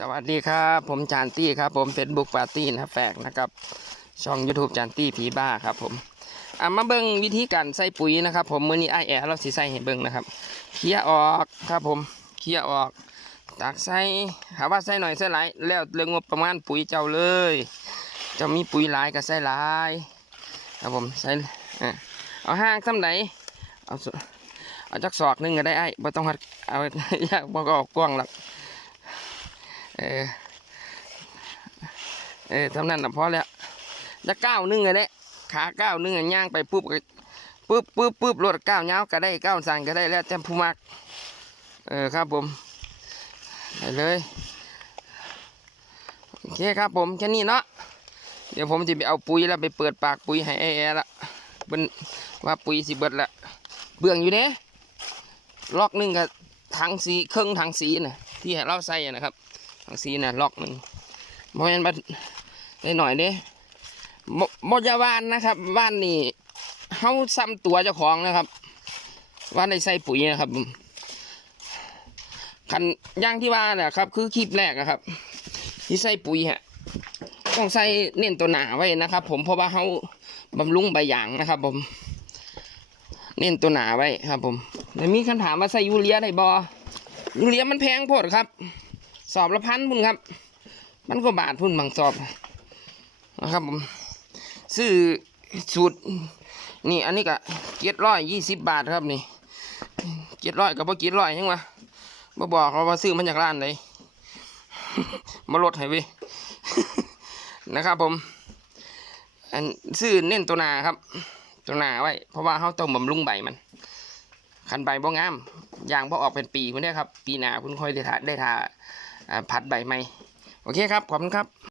สวัสดีครับ ผมจานตี้ครับ ผมเฟซบุ๊กปาร์ตี้นะแฝกนะครับ ช่อง YouTube จานตี้ผีบ้าครับผมอะมาเบิ้งวิธีการใส่ปุ๋ยนะครับ ผมมือนี้ไอแอเราสิใส่ให้เบิ้งนะครับเคลียออกครับผมเคลียออกตักใส่หาว่าใส่หน่อยใส่หลายแล้วเรื่องงบประมาณปุ๋ยเจ้าเลยจะมีปุ๋ยหลายก็ใส่หลายครับผมใส่เอาห้างทำไหนเอาเอาจักศอกหนึงก็ได้ไอ้บ่ต้องหัดเอาอยากบ่ก็ออกกว้างหรอก เออ เออทำนั้นนะพอแล้วจะก้าวหนึ่งเลยเด้ขาก้าวหนึ่งอะย่างไปปุ๊บปุ๊บปุ๊บปุ๊บรถก้าวเงาก็ได้ก้าวสั่งก็ได้แล้วแต่ผู้มัก เออครับผมไปเลยโอเคครับผมแค่นี้เนาะเดี๋ยวผมจะไปเอาปุ๋ยแล้วไปเปิดปากปุ๋ยให้แอร์ละเบิ่นว่าปุ๋ยสิเบิดละเบื้องอยู่เด้ล็อกหนึงกับถังสีเครื่องถังสีน่ะที่เราใส่อะนะครับ ทางซีน่ะล็อกหนึ่งบ่แม่นบัดได้หน่อยเด้บ่บ่จะว่านนะครับว่านนี่เฮาซ้ำตัวเจ้าของนะครับว่านได้ใส่ปุ๋ยนะครับคันย่างที่ว่าเนี่ยครับ คือคลิปแรกอะครับ ที่ใส่ปุ๋ยฮะต้องใส่เน้นตัวหนาไว้นะครับ ผมเพราะว่าเฮาบำรุงใบหยางนะครับ ผม เน้นตัวหนาไว้ครับ ผมแล้วมีคำถามว่าใส่ยูเรียได้บ่ยูเรียมันแพงโพดครับ สอบละพันพุ่นครับมันก็บาทพุ่นบางสอบนะครับผมซื้อสูตรนี่อันนี้ก็เจ็ดร้อยยี่สิบบาทครับนี่เจ็ดร้อยกับพ่เจ็ดร้อยยังวะบ่บอกเราว่าซื้อมาจากร้านไหนมาลดให้เว้ยนะครับผม อันซื้อเน้นตัวนาครับ ตัวนาไว้ เพราะว่าเขาต้องบำรุงใบมัน คันใบบ่งามยางบ่ออกเป็นปีคุณเนี่ยครับ ปีหนาคุณค่อยได้ทาได้ทา ผัดใบใหม่ โอเคครับ ขอบคุณครับ